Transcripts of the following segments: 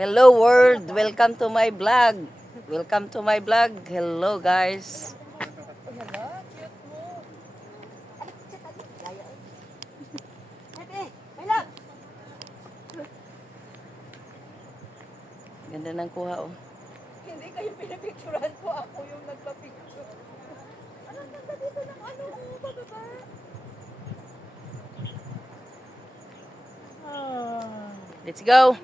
Hello world, welcome to my vlog. Welcome to my vlog. Hello guys. Ganda ng kuha oh. Hindi kayo pinapicturean ko, ako yung nagpa-picture. Anong ganda dito ng ano, bababa? Let's go.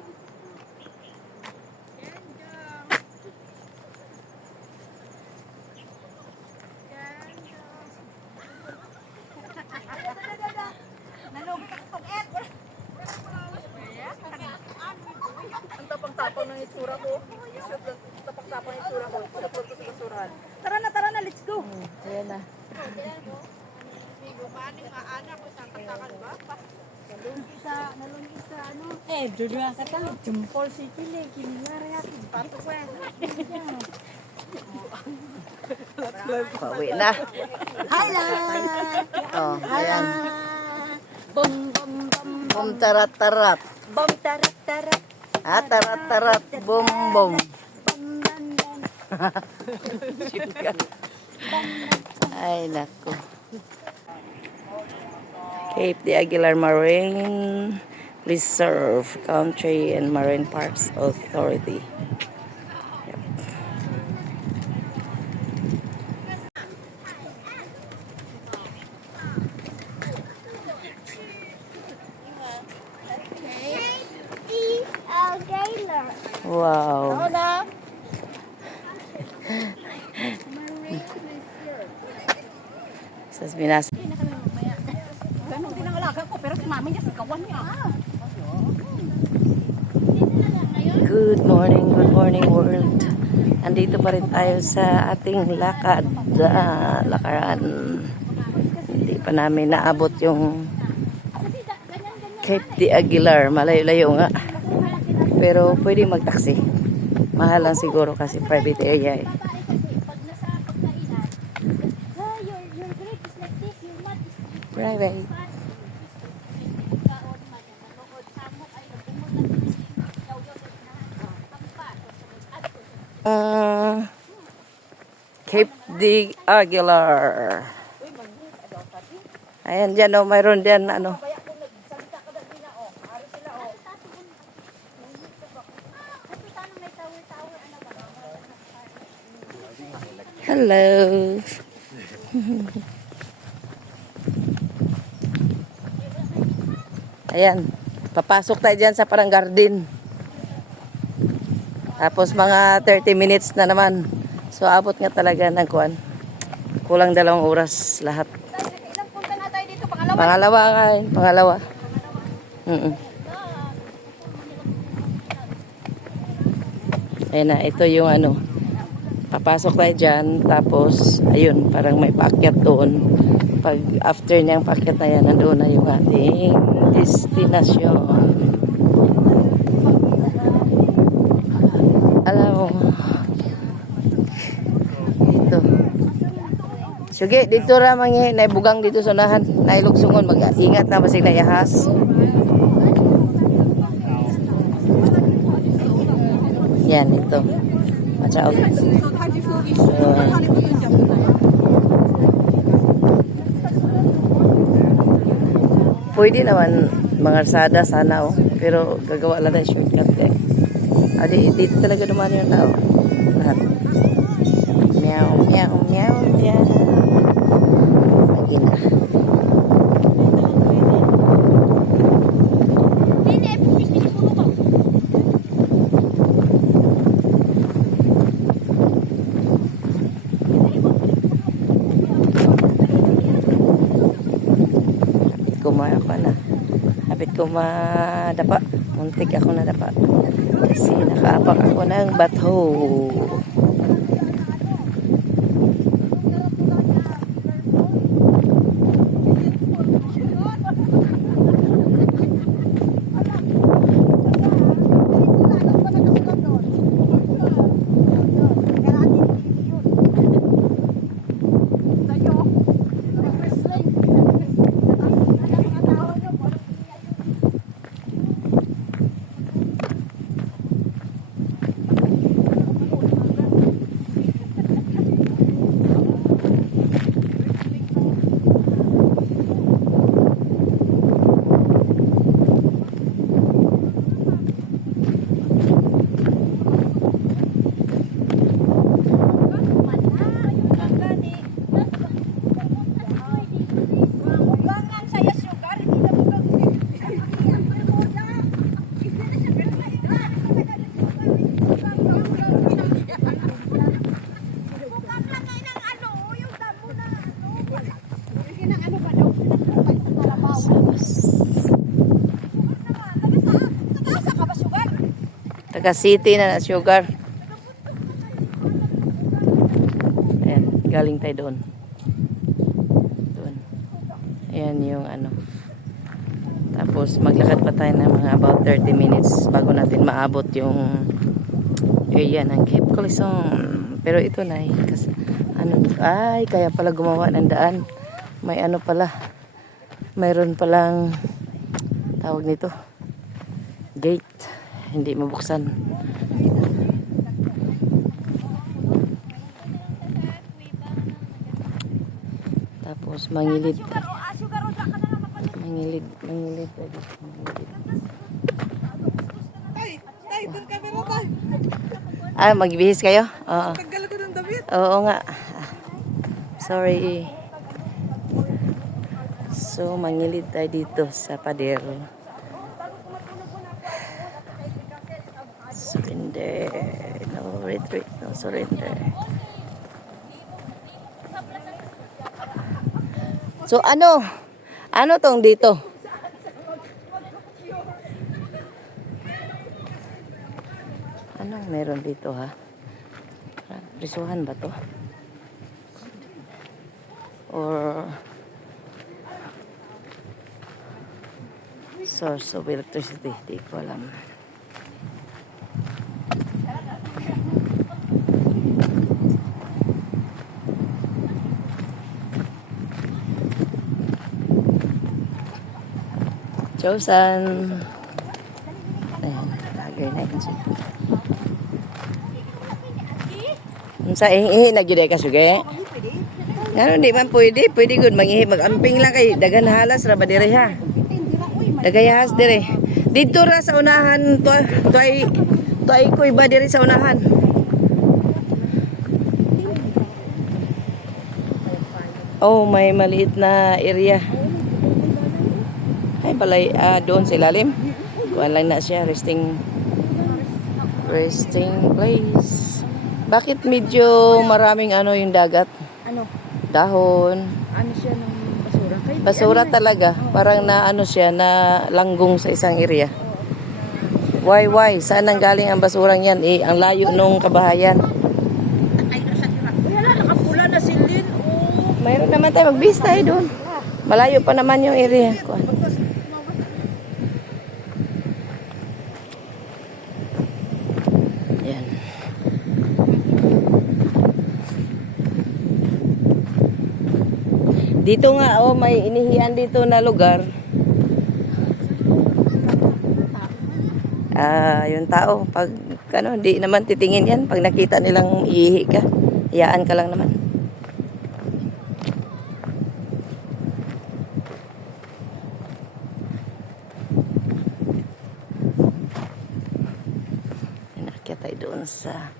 Ang tapang-tapang ng itsura ko. Tapang-tapang ng itsura ko. Sa photo sa basurahan. Tara na, let's go. Ayan na. Nalungkit sa ano. Dudua ka tang jempol si Chile, kiningar ya. Pato ko yan. Pauwi na. Hala! Oh, ayan. Bum bum bum Bum tarat tarat. bum tarat tarat. Ah, tarat tarat. Bum bum. Bum dan dan. Ay nako. Cape de Aguilar Marine Reserve Country and Marine Parks Authority. Yep. Wow. Sas binas. Ganun din ang alaga ko, pero si mami niya, sigawan niya. Good morning world. Andito pa rin tayo sa ating lakad. Lakaran. Hindi pa namin naabot yung Cape de Aguilar. Malayo-layo nga. Pero pwede mag-taxi. Mahal lang siguro kasi private area eh. Private. Cape de Aguilar. Ayan dyan o, mayroon dyan ano. Hello. Ayan, papasok tayo dyan sa parang garden. Tapos mga 30 minutes na naman. So abot nga talaga ng kuwan. Kulang 2 oras lahat. Ilang punta na tayo dito? Pangalawa? Pangalawa kay, pangalawa. Ayan na, ito yung ano. Papasok tayo dyan. Tapos, ayun, parang may paakyat doon. Pag after niyang paakyat na yan, nandoon na yung ating destinasyon. Alam mo. Dito. Sige, dito ra mangi naibugang dito sa unahan. Nailugsungon mag-ingat na basig na yahas. Yan ito. Watch out. Pwede naman mga arsada sana oh. Pero gagawa lang tayo shortcut eh. Adi, dito talaga dumaan yung tao. Lahat. Meow, meow, meow, meow. Lagi na. Habit ko madapa. Muntik ako nadapa. Kasi nakaapak ako ng bato. Naka-city na na sugar. Ayan, galing tayo doon. Doon. Ayan yung ano. Tapos maglakad pa tayo ng mga about 30 minutes bago natin maabot yung area ng Cape Colisone. Pero ito na kasi ano, ay kaya pala gumawa ng daan. May ano pala. Mayroon palang tawag nito. Gate. Hindi mabuksan. Tapos mangilid. Mangilid. Tay, doon camera tay. Ah, magbihis kayo? Oo. Tagal ko ng damit. Oo nga. Sorry. So, mangilid tayo dito sa pader. Surrender. No retreat. No surrender. So, ano? Ano tong dito? Anong meron dito ha? Prisuhan ba to? Or source of electricity? Di ko alam. Chosen. Ayan, lagay na yun siya. Sa ihi na gyud ka suge. Ngano di man pwede, pwede gud mangihi magamping lang kay dagan halas ra ba dire ha. Dagay halas dire. Dito ra sa unahan to ay koy ba dire sa unahan. Oh, may maliit na area. Ay balay doon sa ilalim. Kuan lang na siya resting place. Bakit medyo maraming ano yung dagat? Ano? Dahon. Ano siya ng basura? Kay Basura talaga. Parang na ano siya, na langgong sa isang area. Why? Saan nang galing ang basurang yan? Eh, ang layo nung kabahayan. wala nakapula na silin. Oh. Mayroon naman tayo, magbis tayo doon. Malayo pa naman yung area. Kuan. Yan. Dito nga, oh, may inihian dito na lugar. Yung tao, pag ano, di naman titingin yan. Pag nakita nilang iihi ka, iyaan ka lang naman. Inakyat tayo doon sa...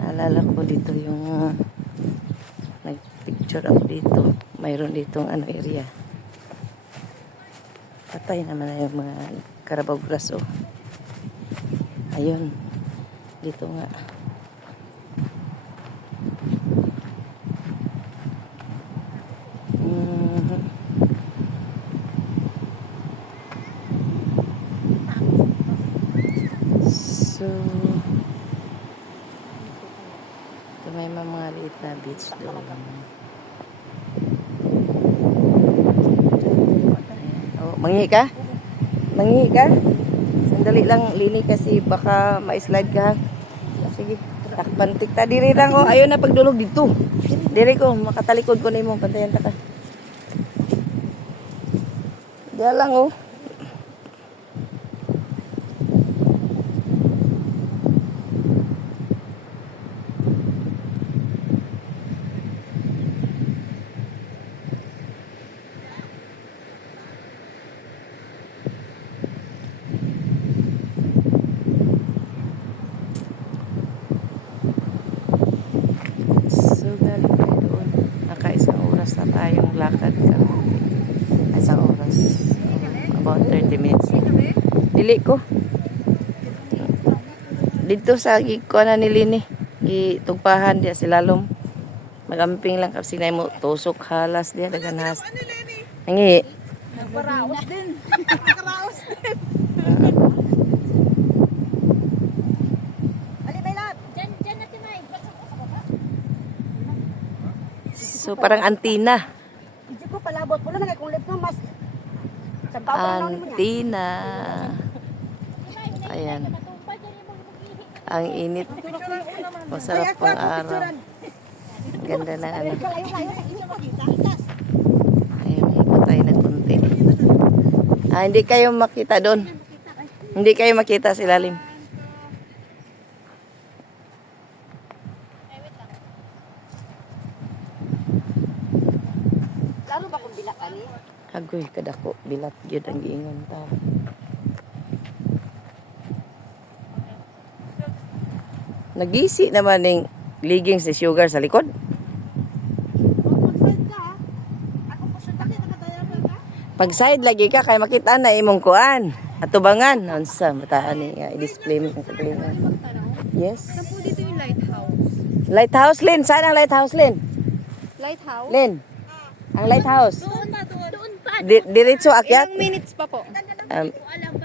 Naalala ko dito yung... Nag-picture ako dito. Mayroon ditong ano area. Patay naman na yung mga Carabao grass, oh. Ayun. Dito nga. So, ito may mga liit na beach doon. Oh, mangihi ka? Mangihi ka? Sandali lang, Lini, kasi baka ma-slide ka. Sige, takpantik ta. Diri lang, oh. Ayun na pagdulog dito. Diri ko, makatalikod ko na mo. Pantayan ta ka. Diyan lang, oh. So, galing tayo doon. Naka-isang oras na tayong lakad. Isang oras. About 30 minutes. Dili ko. Dito sa gikuha na ni Lini. Gitugpahan diya si Lalom. Magamping lang kasi na mo tusok halas diya. Dagan has. Nangi. Nakaraos din. Nakaraos din. Ali, may lab. Diyan natin may. So parang antina. Hindi ko palabot. Wala na kung lip no mas. Sa bawal na niya. Antina. Ayan. Ang init. Masarap pang araw. Ganda na ano. Ayun, ikot tayo ng konti. Hindi kayo makita doon. Hindi kayo makita sa ilalim. Lalo ba kung bila ani? Agoy, kadako. Bilat yun ang giingon tao. Nagisi naman ng leggings ni Sugar sa likod. Mag-side ka ha. Ako po sa takit nakataya ka. Pag side lagi ka, kay makita na imong kuan. Atubangan. Unsa, mataan ni i-display mo kung kagalingan. Yes. Saan po dito yung lighthouse? Lighthouse, Lin. Saan ang lighthouse, Lin? Lighthouse? Lin. Ang lighthouse. Doon na, doon pa. Diretso akyat. Ilang minutes pa po?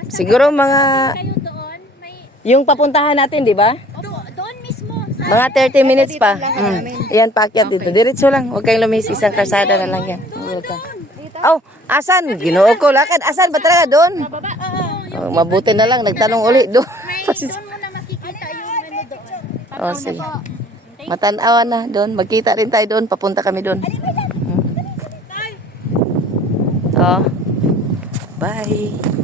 Siguro mga Kayo doon, may yung papuntahan natin, di ba? doon mismo. Mga 30 minutes pa. Yan, paakyat dito. Diretso lang. Huwag kayong lumis. Isang karsada na lang yan. Oh, asan? Ginoo ko. Lakad. Asan ba talaga doon? Baba. Oh, mabuti na lang. Nagtanong uli doon. May doon mo na makikita yung ano doon. Oh, sige. Matanawan na doon. Magkita rin tayo doon. Papunta kami doon. Oh. Bye.